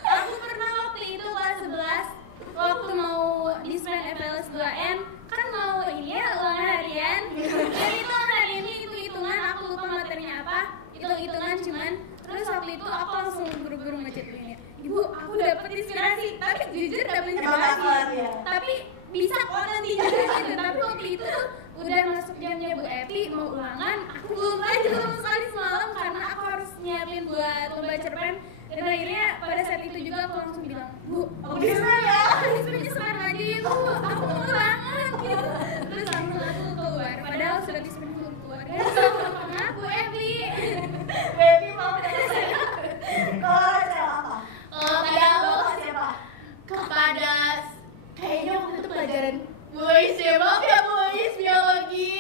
Aku pernah waktu itu kelas 11 waktu mau dispen FLS 2N kan mau ini ya ulangan harian. Dan itu hariannya hitung-hitungan, aku lupa materinya apa. Hitung-hitungan cuman. Terus waktu itu aku langsung buru-buru ngechat ini. Ibu, aku dapet inspirasi. Tapi jujur dapet inspirasi. dapet, ya. Tapi bisa kok nanti juga gitu. Tapi waktu itu tuh udah masuk jamnya Bu Evi mau ulangan. Aku belum belajar sama sekali semalam karena aku harus nyiapin buat lomba cerpen. Dan akhirnya pada saat itu juga aku langsung bilang, Bu, aku dispen ya. Dispennya sekarang aja ya Bu. Aku mau ulangan gitu. Terus langsung aku keluar. Padahal sudah dispen belum keluar. Dan sama Bu Evi. Baby mau selesai. Kalau Rachel apa? Pada Bapak siapa? kepada kayaknya waktu itu pelajaran boys ya, maaf ya boys, biologi.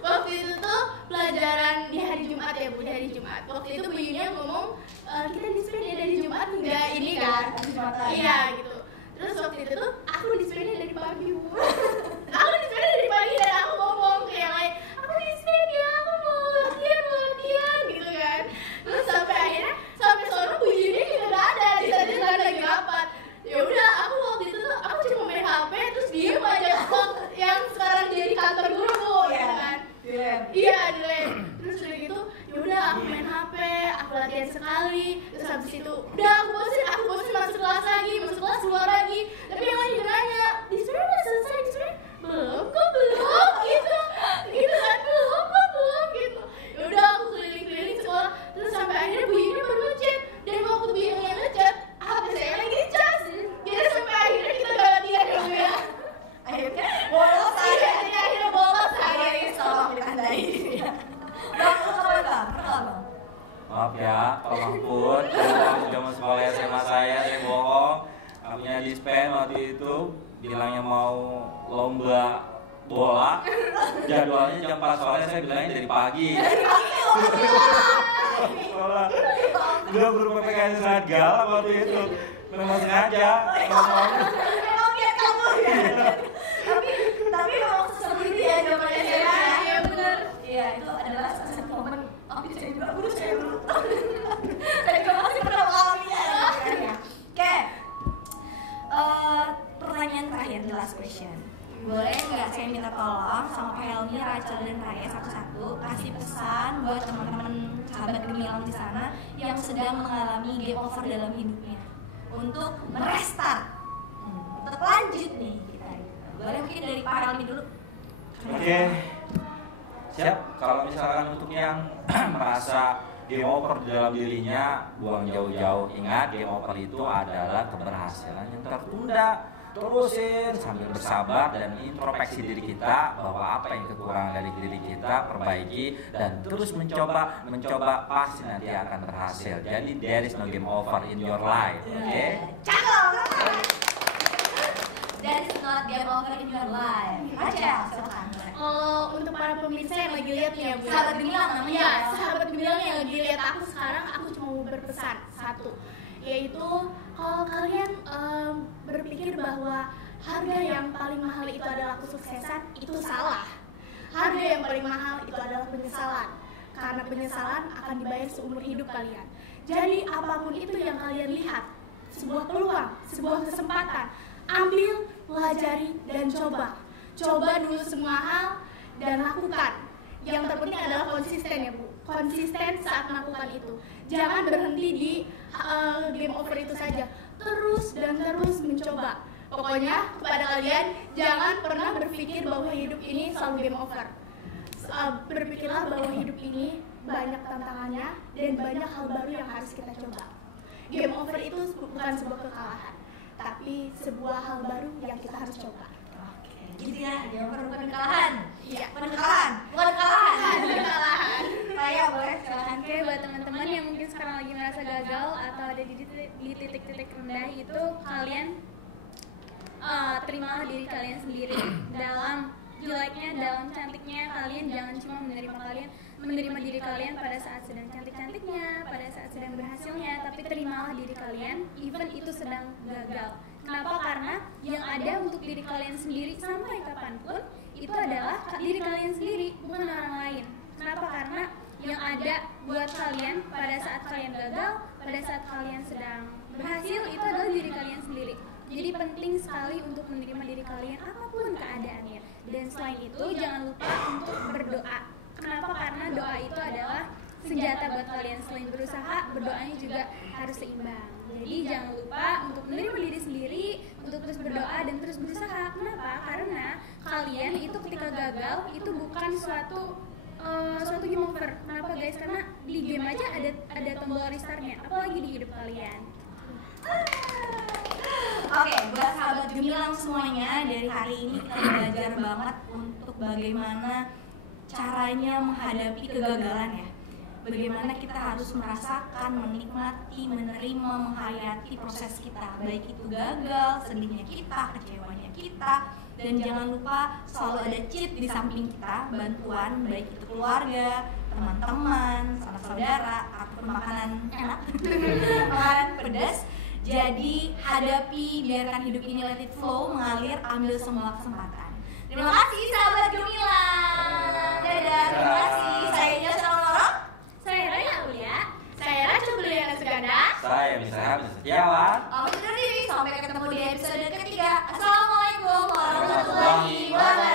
Waktu itu tuh pelajaran di hari Jumat ya Bu, di hari Jumat. Waktu itu Bu Yunya ngomong kita dispen ya dari Jumat enggak ini kan. Hari Jumat lagi. Iya gitu. Terus waktu itu tuh aku dispennya dari pagi Bu. Aku dispennya dari pagi dan aku ngomong ke yang lain, aku dispen ya, aku mau latihan gitu kan. Terus sampai akhirnya sampai sore Bu Yunya juga nggak ada, di sana nggak ada lagi rapat. Ya udah, aku waktu itu tuh aku cuma main HP terus diem aja kok yang sekarang jadi kantor guru Bu, ya kan. Iya, di lab. Terus udah gitu, ya udah aku main HP, aku latihan sekali. Terus habis itu, udah aku bosan masuk kelas lagi, masuk kelas keluar lagi. Tapi yang lain juga nanya, dispennya udah selesai, dispennya belum kok belum gitu, gitu kan belum gitu. Ya udah aku keliling-keliling sekolah, terus sampai akhirnya Bu Yuni baru ngechat. Dan waktu Bu Yuni yang ngechat, HP saya lagi dicas. Jadi sampai akhirnya kita gak latihan ya Bu ya. Akhirnya bolos Iya, aja. akhirnya bolos Akhirnya akhirnya. tolong ditandai. Bang, lu apa bang? Pernah bang? Maaf ya, Pak Mahfud, waktu zaman sekolah SMA saya bohong. Punya dispen waktu itu, bilangnya mau lomba bola, jadwalnya jam 4 sore, saya bilangnya dari pagi. Sekolah, udah berupa PKN sangat galak waktu itu, memang sengaja. Ngomong. Emang dia kamu ya. Tapi memang seseru itu ya zaman SMA. Iya bener. Iya. itu adalah salah satu momen saya juga guru saya dulu. Saya juga masih pernah mengalaminya. Oke. Pertanyaan terakhir, the last question. Boleh nggak saya minta tolong sama Pak Helmi, Rachel, dan Raya satu-satu kasih pesan buat teman-teman sahabat gemilang di sana yang sedang mengalami game over dalam hidupnya untuk merestart, untuk lanjut nih kita. Boleh mungkin dari Pak Helmi dulu. Oke. Siap. Kalau misalkan untuk yang merasa game over di dalam dirinya, buang jauh-jauh. Ingat, game over itu adalah keberhasilan yang tertunda. Terusin sambil bersabar dan introspeksi diri kita bahwa apa yang kekurangan dari diri kita perbaiki dan terus mencoba pasti nanti akan berhasil. Jadi there is no game over in your life. Oke? Cakep. There is not game over in your life. Aja, silakan. Kalau untuk para pemirsa yang lagi lihat nih ya Bu, Sahabat gemilang namanya. Iya, sahabat gemilang yang lagi lihat aku sekarang, aku cuma mau berpesan satu, yaitu kalau kalian berpikir bahwa harga yang paling mahal itu adalah kesuksesan, itu salah. Harga yang paling mahal itu adalah penyesalan, karena penyesalan akan dibayar seumur hidup kalian. Jadi apapun itu yang kalian lihat, sebuah peluang, sebuah kesempatan, ambil, pelajari, dan coba. Coba dulu semua hal dan lakukan. Yang terpenting adalah konsisten ya Bu. Konsisten saat melakukan itu. Jangan berhenti di game over itu saja. Terus dan terus mencoba. Pokoknya kepada kalian jangan pernah berpikir bahwa hidup ini selalu game over. Berpikirlah bahwa hidup ini banyak tantangannya dan banyak hal baru yang harus kita coba. Game over itu bukan sebuah kekalahan, tapi sebuah hal baru yang kita harus coba. Gitu ya, bukan kekalahan. Iya, bukan kekalahan. Bukan kekalahan. Bukan kekalahan. Saya boleh silakan. Oke, buat teman-teman yang mungkin sekarang lagi merasa gagal atau ada di titik-titik rendah itu, kalian terimalah diri kalian sendiri. Dalam jeleknya, dalam cantiknya, kalian jangan cuma menerima diri kalian pada saat sedang cantik-cantiknya, pada saat sedang berhasilnya, tapi terimalah diri kalian even itu sedang gagal. Kenapa? Karena yang ada untuk diri kalian sendiri sampai kapanpun itu adalah diri kalian sendiri, bukan orang lain. Kenapa? Karena yang ada buat kalian pada saat kalian gagal, pada saat kalian sedang berhasil, itu adalah diri kalian sendiri. Jadi penting sekali untuk menerima diri kalian apapun keadaannya. Dan selain itu jangan lupa untuk berdoa. Kenapa? Karena doa itu adalah senjata buat kalian. Selain berusaha, berdoanya juga harus seimbang. Jadi jangan lupa untuk menerima diri sendiri, untuk terus berdoa dan terus berusaha. Kenapa? Karena kalian itu ketika gagal itu bukan suatu game over. Kenapa guys? Karena di game aja ada tombol restartnya, apalagi di hidup kalian. Oke, buat sahabat gemilang semuanya, dari hari ini kita belajar banget untuk bagaimana caranya menghadapi kegagalan ya. Bagaimana kita harus merasakan, menikmati, menerima, menghayati proses kita. Baik itu gagal, sedihnya kita, kecewanya kita. Dan jangan lupa selalu ada cheat di samping kita, bantuan, baik itu keluarga, teman-teman, sanak saudara, ataupun makanan enak, makanan pedas. Jadi hadapi, biarkan hidup ini let it flow, mengalir, ambil semua kesempatan. Terima kasih sahabat gemilang. Dadah, terima kasih. Saya Jasa Lorong. Saya Raya Aulia. Saya Rachel Juliana Suganda. Saya bisa Hamzah Setiawan. Sampai ketemu di episode ketiga. Assalamualaikum warahmatullahi wabarakatuh.